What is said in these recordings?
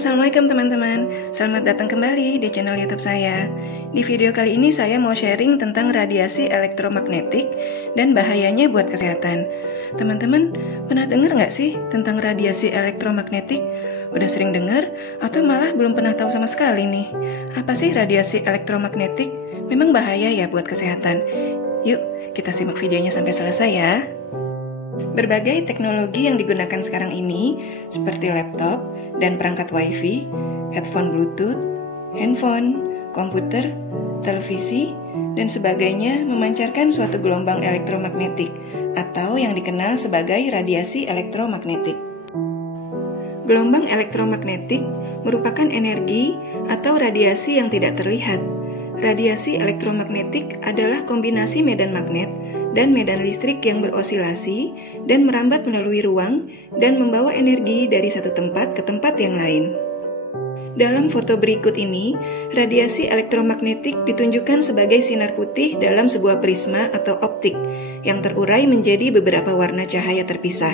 Assalamualaikum teman-teman. Selamat datang kembali di channel YouTube saya. Di video kali ini saya mau sharing tentang radiasi elektromagnetik dan bahayanya buat kesehatan. Teman-teman, pernah dengar nggak sih tentang radiasi elektromagnetik? Udah sering dengar atau malah belum pernah tahu sama sekali nih? Apa sih radiasi elektromagnetik? Memang bahaya ya buat kesehatan? Yuk, kita simak videonya sampai selesai ya. Berbagai teknologi yang digunakan sekarang ini, seperti laptop dan perangkat WiFi, headphone Bluetooth, handphone, komputer, televisi, dan sebagainya memancarkan suatu gelombang elektromagnetik atau yang dikenal sebagai radiasi elektromagnetik. Gelombang elektromagnetik merupakan energi atau radiasi yang tidak terlihat. Radiasi elektromagnetik adalah kombinasi medan magnet dan medan listrik yang berosilasi dan merambat melalui ruang dan membawa energi dari satu tempat ke tempat yang lain. Dalam foto berikut ini, radiasi elektromagnetik ditunjukkan sebagai sinar putih dalam sebuah prisma atau optik yang terurai menjadi beberapa warna cahaya terpisah.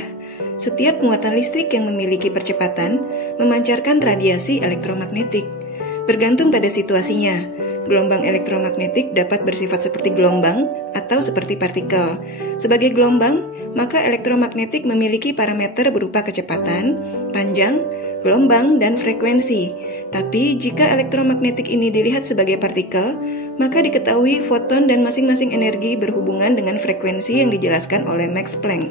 Setiap muatan listrik yang memiliki percepatan memancarkan radiasi elektromagnetik. Bergantung pada situasinya, gelombang elektromagnetik dapat bersifat seperti gelombang atau seperti partikel. Sebagai gelombang, maka elektromagnetik memiliki parameter berupa kecepatan, panjang, gelombang, dan frekuensi. Tapi jika elektromagnetik ini dilihat sebagai partikel, maka diketahui foton dan masing-masing energi berhubungan dengan frekuensi yang dijelaskan oleh Max Planck.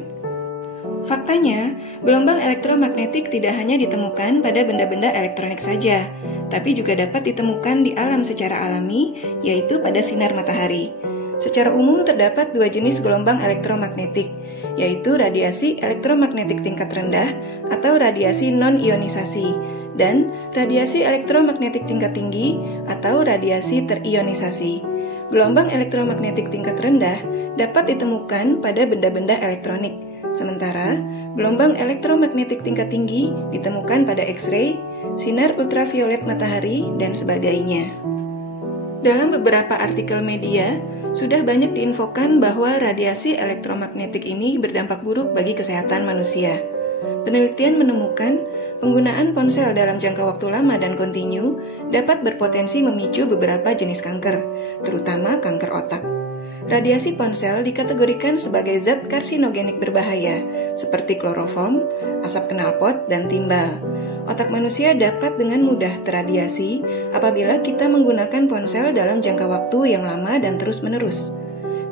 Faktanya, gelombang elektromagnetik tidak hanya ditemukan pada benda-benda elektronik saja, tapi juga dapat ditemukan di alam secara alami, yaitu pada sinar matahari. Secara umum terdapat dua jenis gelombang elektromagnetik, yaitu radiasi elektromagnetik tingkat rendah atau radiasi non-ionisasi, dan radiasi elektromagnetik tingkat tinggi atau radiasi terionisasi. Gelombang elektromagnetik tingkat rendah dapat ditemukan pada benda-benda elektronik, sementara gelombang elektromagnetik tingkat tinggi ditemukan pada X-ray, sinar ultraviolet matahari, dan sebagainya. Dalam beberapa artikel media, sudah banyak diinfokan bahwa radiasi elektromagnetik ini berdampak buruk bagi kesehatan manusia. Penelitian menemukan penggunaan ponsel dalam jangka waktu lama dan kontinu dapat berpotensi memicu beberapa jenis kanker, terutama kanker otak. Radiasi ponsel dikategorikan sebagai zat karsinogenik berbahaya, seperti kloroform, asap knalpot, dan timbal. Otak manusia dapat dengan mudah terradiasi apabila kita menggunakan ponsel dalam jangka waktu yang lama dan terus-menerus.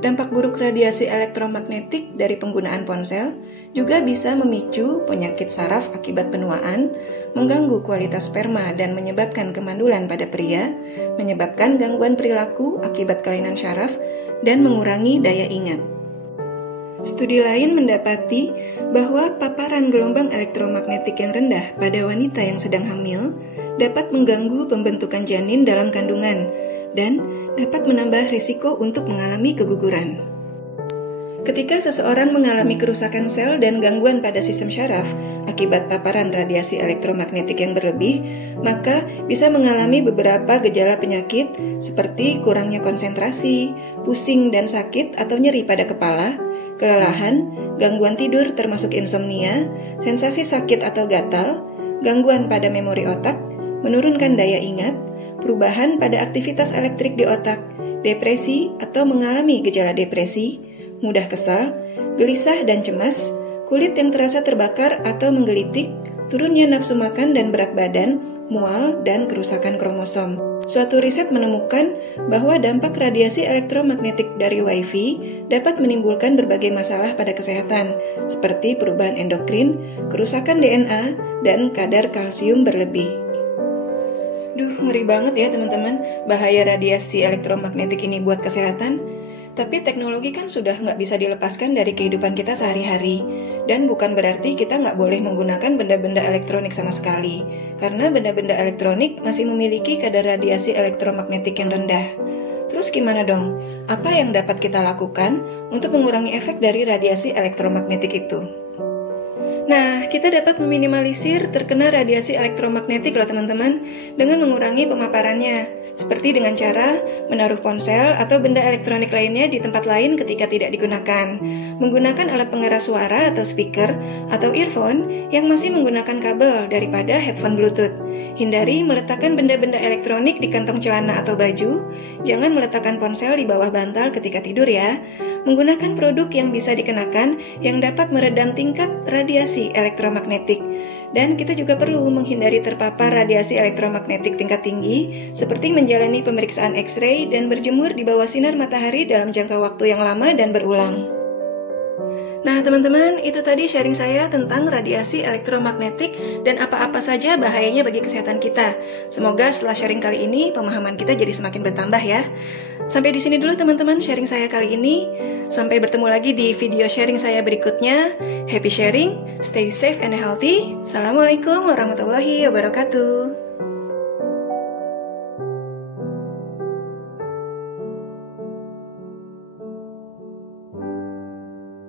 Dampak buruk radiasi elektromagnetik dari penggunaan ponsel juga bisa memicu penyakit saraf akibat penuaan, mengganggu kualitas sperma dan menyebabkan kemandulan pada pria, menyebabkan gangguan perilaku akibat kelainan syaraf, dan mengurangi daya ingat. Studi lain mendapati bahwa paparan gelombang elektromagnetik yang rendah pada wanita yang sedang hamil dapat mengganggu pembentukan janin dalam kandungan dan dapat menambah risiko untuk mengalami keguguran. Ketika seseorang mengalami kerusakan sel dan gangguan pada sistem syaraf akibat paparan radiasi elektromagnetik yang berlebih, maka bisa mengalami beberapa gejala penyakit seperti kurangnya konsentrasi, pusing dan sakit atau nyeri pada kepala, kelelahan, gangguan tidur termasuk insomnia, sensasi sakit atau gatal, gangguan pada memori otak, menurunkan daya ingat, perubahan pada aktivitas elektrik di otak, depresi atau mengalami gejala depresi, mudah kesal, gelisah dan cemas, kulit yang terasa terbakar atau menggelitik, turunnya nafsu makan dan berat badan, mual, dan kerusakan kromosom. Suatu riset menemukan bahwa dampak radiasi elektromagnetik dari WiFi dapat menimbulkan berbagai masalah pada kesehatan, seperti perubahan endokrin, kerusakan DNA, dan kadar kalsium berlebih. Duh, ngeri banget ya teman-teman, bahaya radiasi elektromagnetik ini buat kesehatan. Tapi teknologi kan sudah nggak bisa dilepaskan dari kehidupan kita sehari-hari. Dan bukan berarti kita nggak boleh menggunakan benda-benda elektronik sama sekali. Karena benda-benda elektronik masih memiliki kadar radiasi elektromagnetik yang rendah. Terus gimana dong? Apa yang dapat kita lakukan untuk mengurangi efek dari radiasi elektromagnetik itu? Nah, kita dapat meminimalisir terkena radiasi elektromagnetik loh teman-teman dengan mengurangi pemaparannya, seperti dengan cara menaruh ponsel atau benda elektronik lainnya di tempat lain ketika tidak digunakan, menggunakan alat pengeras suara atau speaker atau earphone yang masih menggunakan kabel daripada headphone Bluetooth. Hindari meletakkan benda-benda elektronik di kantong celana atau baju. Jangan meletakkan ponsel di bawah bantal ketika tidur ya. Menggunakan produk yang bisa dikenakan yang dapat meredam tingkat radiasi elektromagnetik. Dan kita juga perlu menghindari terpapar radiasi elektromagnetik tingkat tinggi, seperti menjalani pemeriksaan X-ray dan berjemur di bawah sinar matahari dalam jangka waktu yang lama dan berulang. Nah teman-teman, itu tadi sharing saya tentang radiasi elektromagnetik dan apa-apa saja bahayanya bagi kesehatan kita. Semoga setelah sharing kali ini, pemahaman kita jadi semakin bertambah ya. Sampai di sini dulu teman-teman sharing saya kali ini. Sampai bertemu lagi di video sharing saya berikutnya. Happy sharing, stay safe and healthy. Assalamualaikum warahmatullahi wabarakatuh.